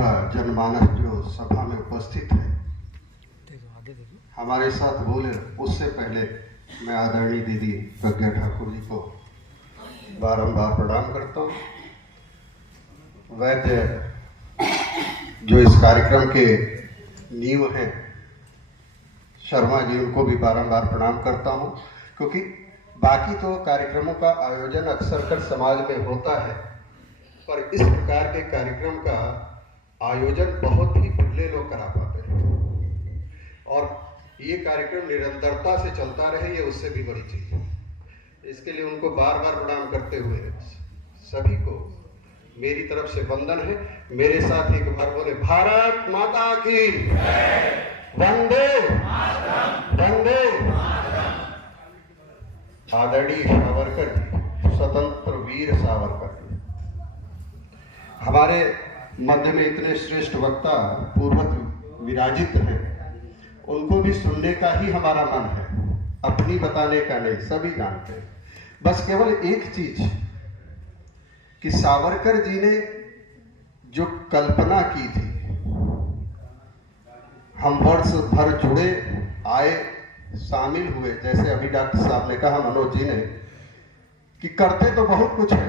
पूरा जनमानस जो सभा में उपस्थित है, हमारे साथ बोले उससे पहले मैं आदरणीय दीदी प्रज्ञा ठाकुर जी को बारंबार प्रणाम करता हूँ। वैद्य जो इस कार्यक्रम के नींव हैं, शर्मा जी, उनको भी बारंबार प्रणाम करता हूँ, क्योंकि बाकी तो कार्यक्रमों का आयोजन अक्सर कर समाज में होता है, पर इस प्रकार के कार्यक्रम का आयोजन बहुत ही विरले लोग करा पाते हैं और ये कार्यक्रम निरंतरता से चलता रहे, ये उससे भी बड़ी चीज है। इसके लिए उनको बार बार प्रणाम करते हुए सभी को मेरी तरफ से वंदन है। मेरे साथ एक बार बोले, भारत माता की वंदे वंदे। आदरणीय सावरकर जी, स्वतंत्र वीर सावरकर जी, हमारे मध्य में इतने श्रेष्ठ वक्ता पूर्वत विराजित हैं, उनको भी सुनने का ही हमारा मन है, अपनी बताने का नहीं, सभी जानते हैं। बस केवल एक चीज कि सावरकर जी ने जो कल्पना की थी, हम वर्ष भर जुड़े, आए, शामिल हुए, जैसे अभी डॉक्टर साहब ने कहा, मनोज जी ने, कि करते तो बहुत कुछ है,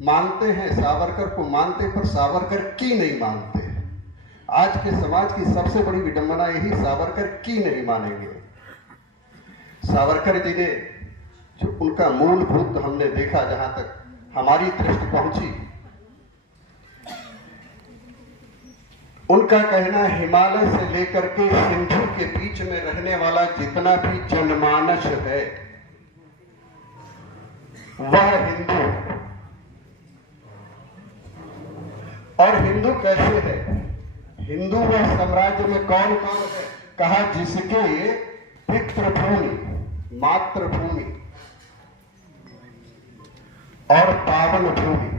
मानते हैं सावरकर को, मानते पर सावरकर की नहीं मानते। आज के समाज की सबसे बड़ी विडंबना यही, सावरकर की नहीं मानेंगे। सावरकर जी ने जो उनका मूलभूत हमने देखा, जहां तक हमारी दृष्टि पहुंची, उनका कहना, हिमालय से लेकर के सिंधु के बीच में रहने वाला जितना भी जनमानस है वह हिंदू। और हिंदू कैसे है? हिंदू वह साम्राज्य में कौन कौन है? कहा, जिसके पितृभूमि, मातृभूमि और पावन भूमि,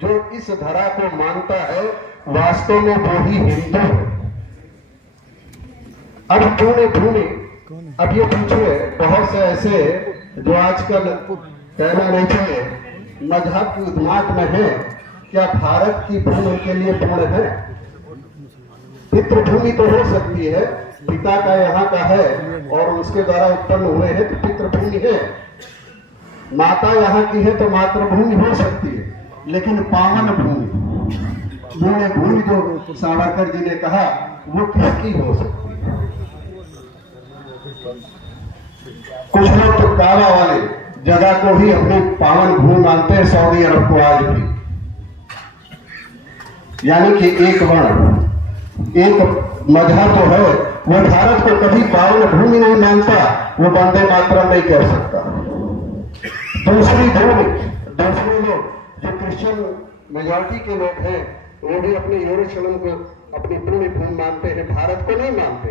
जो इस धरा को मानता है, वास्तव में वो ही हिंदू है। अब पुण्य भूमि, अब ये पूछिए, बहुत से ऐसे जो आजकल कहना नहीं चाहिए, मजहब की उन्माद में है, क्या भारत की भूमि के लिए पूर्ण है? पितृभूमि तो हो सकती है, पिता का यहाँ का है और उसके द्वारा उत्पन्न हुए हैं तो पितृभूमि है। माता यहाँ की है तो मातृभूमि हो सकती है, लेकिन पावन भूमि, पुण्य भूमि जो सावरकर जी ने कहा, वो किसकी हो सकती है? कुछ लोग तो काबा वाले जगह को ही अपनी पावन भूमि मानते हैं, सऊदी अरब को आज भी। यानी कि एक वर्ण, एक मजहब तो है, वो भारत को कभी पावन भूमि नहीं मानता, वो वंदे मातरम नहीं कह सकता। दूसरी भूमि, दूसरे लोग जो क्रिश्चियन मेजॉरिटी के लोग हैं, वो भी अपने यरूशलेम को अपनी पुण्य भूमि मानते हैं, भारत को नहीं मानते।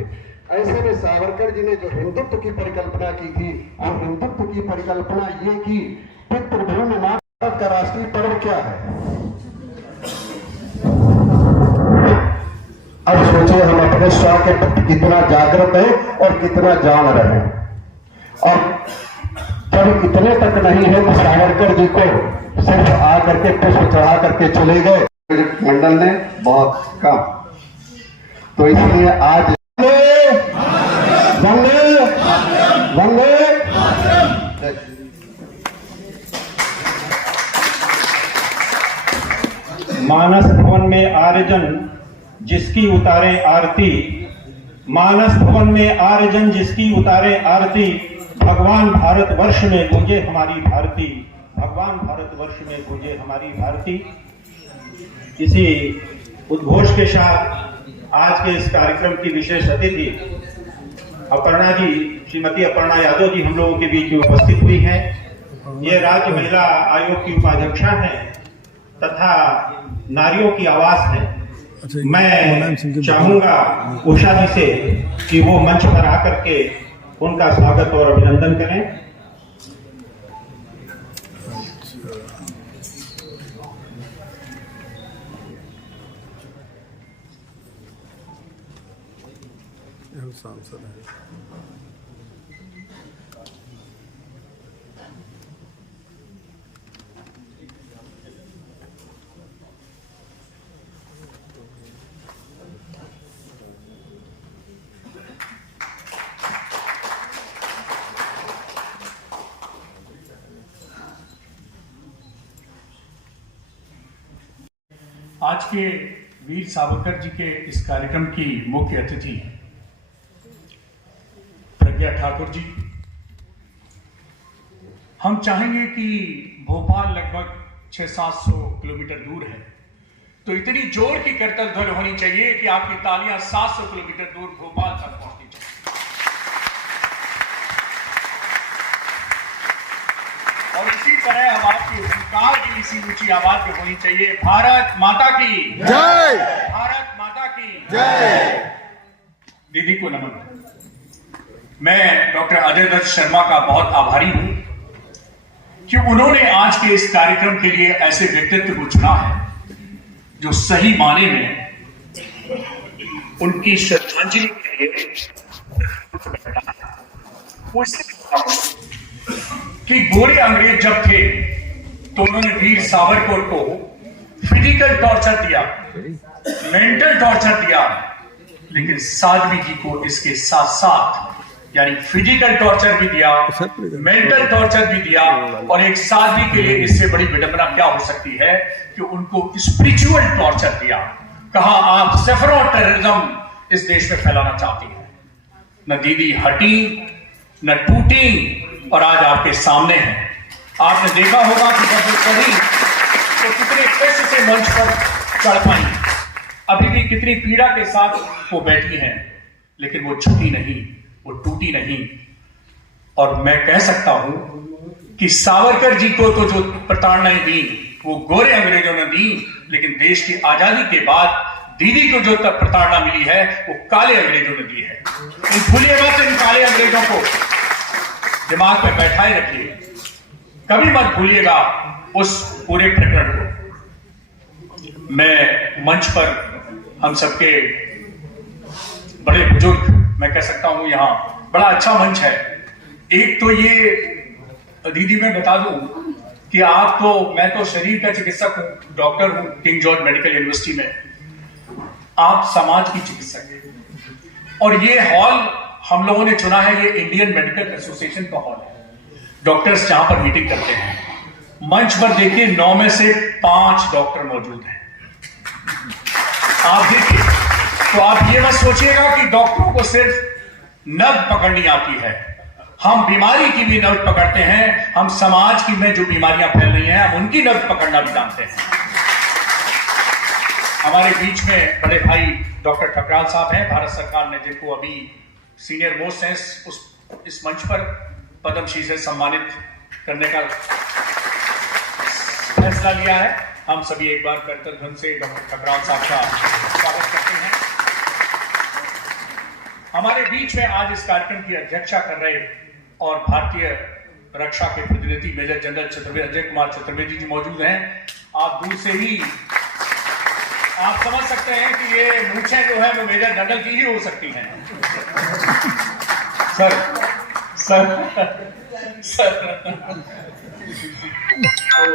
ऐसे में सावरकर जी ने जो हिंदुत्व की परिकल्पना की थी, और हिंदुत्व की परिकल्पना ये की, पितृभूमि। भारत का राष्ट्रीय पर्व क्या है? अब सोचिए, हम अपने स्व के प्रति कितना जागृत है और कितना जान रहे हैं। और जब इतने तक नहीं है तो सावरकर जी को सिर्फ आकर के पुष्प चढ़ा करके चले गए मंडल ने, बहुत कम। तो इसलिए आज वंदे वंदे। मानस भवन में आर्यजन जिसकी उतारे आरती, मानस भवन में आर्यजन जिसकी उतारे आरती, भगवान भारतवर्ष में गूंजे हमारी भारती, भगवान भारतवर्ष में गूंजे हमारी भारती। इसी उद्घोष के साथ आज के इस कार्यक्रम की विशेष अतिथि अपर्णा जी, श्रीमती अपर्णा यादव जी हम लोगों के बीच में उपस्थित हुई हैं। ये राज्य महिला आयोग की उपाध्यक्षा हैं तथा नारियों की आवाज है। मैं चाहूंगा उषा जी से कि वो मंच पर आकर के उनका स्वागत और अभिनंदन करें। सांसद है। आज के वीर सावरकर जी के इस कार्यक्रम की मुख्य अतिथि प्रज्ञा ठाकुर जी। हम चाहेंगे कि भोपाल लगभग 600-700 किलोमीटर दूर है, तो इतनी जोर की करतल ध्वनि होनी चाहिए कि आपकी तालियां 700 किलोमीटर दूर भोपाल तक पहुंचनी चाहिए। और इसी तरह अब आपकी हुंकार की इसी ऊंची आवाज में होनी चाहिए, भारत माता की जय, भारत माता की जय। दीदी को नमन। मैं डॉक्टर अजय दत्त शर्मा का बहुत आभारी हूं कि उन्होंने आज के इस कार्यक्रम के लिए ऐसे व्यक्तित्व को चुना है जो सही माने में उनकी श्रद्धांजलि के लिए वो इसलिए कि गोरे अंग्रेज जब थे तो उन्होंने वीर सावरकर को फिजिकल टॉर्चर दिया, मेंटल टॉर्चर दिया, लेकिन साध्वी जी को इसके साथ साथ यानी फिजिकल टॉर्चर भी दिया, मेंटल टॉर्चर भी दिया, और एक साध्वी के लिए इससे बड़ी विडंबना क्या हो सकती है कि उनको स्पिरिचुअल टॉर्चर दिया। कहा आप सेफरो टेररिज्म इस देश में फैलाना चाहती है। न दीदी हटी न टूटी और आज आपके सामने है। आपने देखा होगा कि जब वो चढ़ी तो कितने कष्ट से मंच पर चढ़ पाई, अभी भी कितनी पीड़ा के साथ वो बैठी हैं, लेकिन वो झुकी नहीं, वो टूटी नहीं। और मैं कह सकता हूं कि सावरकर जी को तो जो प्रताड़नाएं दी वो गोरे अंग्रेजों ने दी, लेकिन देश की आजादी के बाद दीदी को जो प्रताड़ना मिली है वो काले अंग्रेजों ने दी है। भूलिएगा तो इन काले अंग्रेजों को दिमाग में बैठाए रखिए, कभी मत भूलिएगा उस पूरे प्रकरण को। मैं मंच पर हम सबके बड़े बुजुर्ग, मैं कह सकता हूं यहां बड़ा अच्छा मंच है। एक तो ये दीदी मैं बता दूं कि आप तो, मैं तो शरीर का चिकित्सक हूं, डॉक्टर हूं किंग जॉर्ज मेडिकल यूनिवर्सिटी में, आप समाज की चिकित्सक हैं। और ये हॉल हम लोगों ने चुना है, ये इंडियन मेडिकल एसोसिएशन का हॉल है, डॉक्टर्स जहां पर मीटिंग करते हैं। मंच पर देखिए 9 में से 5 डॉक्टर मौजूद हैं। आप देखिए तो आप ये मत सोचिएगा कि डॉक्टरों को सिर्फ नब्ज पकड़नी आती है, हम बीमारी की भी नब्ज पकड़ते हैं। हम समाज की में जो बीमारियां फैल रही हैं हम उनकी नब्ज पकड़ना भी जानते हैं। हमारे बीच में बड़े भाई डॉक्टर ठकराल साहब हैं, भारत सरकार ने जिनको अभी सीनियर मोस्ट हैं इस मंच पर पद्मश्री से सम्मानित करने का फैसला लिया है। हम सभी एक बार करतल ध्वनि से डॉक्टर ठकराल साहब का स्वागत करते हैं। हमारे बीच में आज इस कार्यक्रम की अध्यक्षता कर रहे और भारतीय रक्षा के प्रतिनिधि मेजर जनरल चतुर्वेदी अजय कुमार चतुर्वेदी जी मौजूद हैं। आप दूर से ही आप समझ सकते हैं कि ये मूंछें जो है वो मेजर जनरल की ही हो सकती हैं। सर तो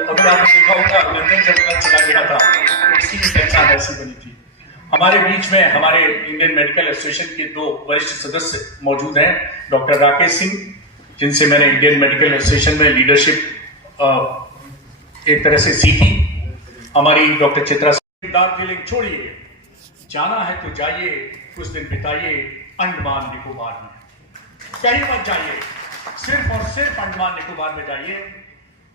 अभी आपने देखा होगा लंदन जब मैं चला गया था इसकी पहचान ऐसी बनी थी। हमारे बीच में हमारे इंडियन मेडिकल एसोसिएशन के 2 वरिष्ठ सदस्य मौजूद हैं, डॉक्टर राकेश सिंह, जिनसे मैंने इंडियन मेडिकल एसोसिएशन में लीडरशिप एक तरह से सीखी। हमारी डॉक्टर चित्रा दार्जिलिंग छोड़िए, जाना है तो जाइए, कुछ दिन बिताइए अंडमान निकोबार में, कहीं मत जाइए, सिर्फ और सिर्फ अंडमान निकोबार में जाइए।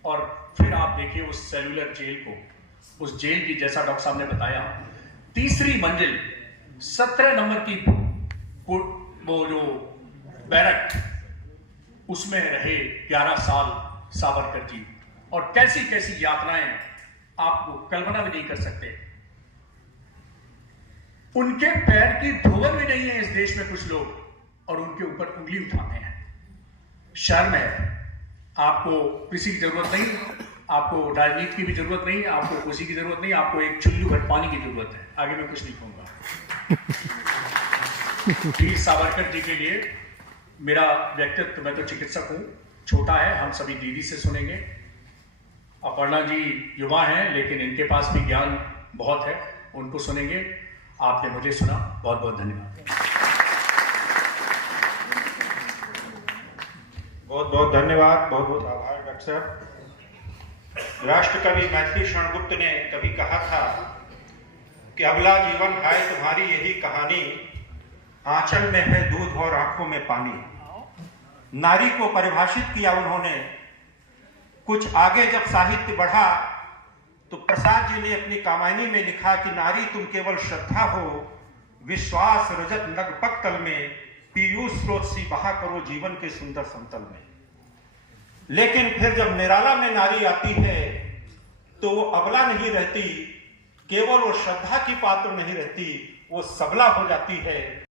और फिर आप देखिए उस सेलुलर जेल को, उस जेल की जैसा डॉक्टर साहब ने बताया 3री मंजिल 17 नंबर की वो जो बैरक, उसमें रहे 11 साल सावरकर जी, और कैसी कैसी यातनाएं आपको कल्पना भी नहीं कर सकते। उनके पैर की धोवन भी नहीं है इस देश में कुछ लोग, और उनके ऊपर उंगली उठाते हैं। शर्म है। आपको किसी की जरूरत नहीं, आपको राजनीति की भी जरूरत नहीं, आपको खुशी की जरूरत नहीं, आपको एक चुल्लू भर पानी की जरूरत है। आगे मैं कुछ नहीं कहूंगा। वीर सावरकर जी के लिए मेरा व्यक्तित्व, मैं तो चिकित्सक हूं, छोटा है। हम सभी दीदी से सुनेंगे। अपर्णा जी युवा हैं लेकिन इनके पास भी ज्ञान बहुत है, उनको सुनेंगे। आपने मुझे सुना, बहुत बहुत धन्यवाद। बहुत बहुत धन्यवाद, बहुत बहुत आभार डॉक्टर साहब। राष्ट्रकवि मैथिली शरण गुप्त ने कभी कहा था कि अबला जीवन है तुम्हारी यही कहानी, आंचल में है दूध और आंखों में पानी। नारी को परिभाषित किया उन्होंने। कुछ आगे जब साहित्य बढ़ा तो प्रसाद जी ने अपनी कामायनी में लिखा कि नारी तुम केवल श्रद्धा हो, विश्वास रजत नग पक्तल में, पीयूष स्रोत सी बहा करो जीवन के सुंदर समतल में। लेकिन फिर जब निराला में नारी आती है तो वो अबला नहीं रहती, केवल वो श्रद्धा की पात्र नहीं रहती, वो सबला हो जाती है।